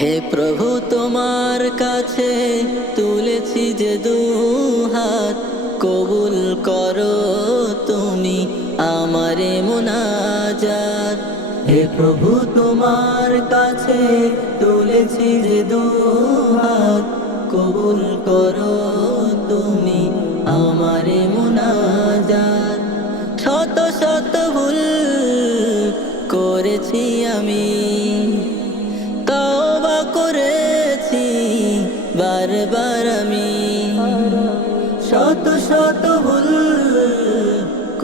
হে প্রভু তোমার কাছে তুলেছি যে দুহাত, কবুল করো তুমি আমারে মুনাজাত। হে প্রভু তোমার কাছে তুলেছি যে দুহাত, কবুল করো তুমি আমারে মুনাজাত। শত শত ভুল করেছি আমি, তওবা করেছি বারবার আমি। শত শত ভুল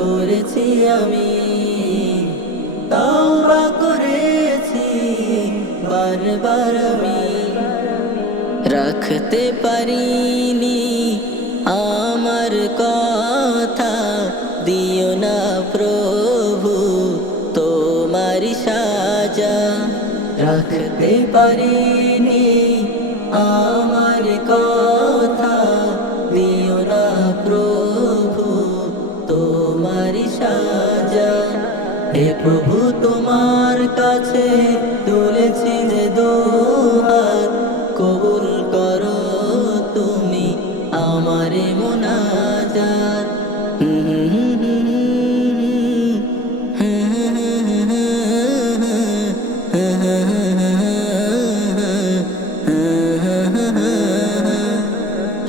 করেছি আমি, তওবা করেছি বারবার আমি। রাখতে পারিনি আমার কথা, দিও না প্রভু তোমারি সাজা। রাখতে পারিনি আমার কথা, দিও না প্রভু তোমারি সাজা। হে প্রভু তোমার কাছে তুলেছি যে দুহাত, কবুল করো তুমি আমারে মুনাজাত।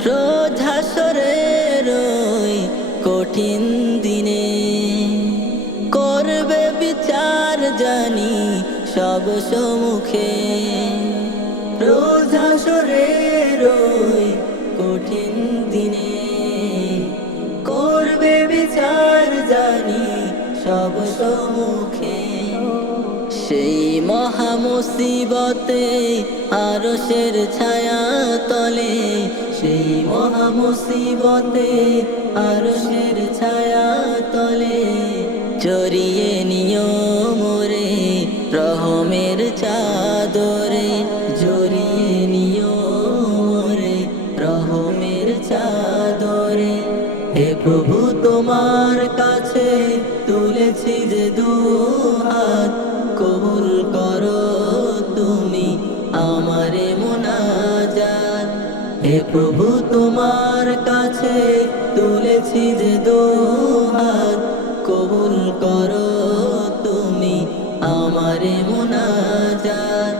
রোজ হাসরের ওই কঠিন দিনে করবে বিচার জানি সব সম্মুখে। রোজ হাসরের ওই কঠিন দিনে করবে বিচার জানি সব সম্মুখে। সেই মহা মুসিবতে আরশের ছায়া তলে, সেই মহা মুসিবতে আরশের ছায়া তলে, জড়িয়ে নিও মোরে রহমের চাদরে। জড়িয়ে নিও মোরে রহমের চাদরে। হে প্রভু তোমার কাছে তুলেছি যে দুহাত, কবুল করো তুমি আমারে মুনাজাত। হে প্রভু তোমার কাছে তুলেছি যে দুহাত, কবুল করো তুমি আমারে মুনাজাত।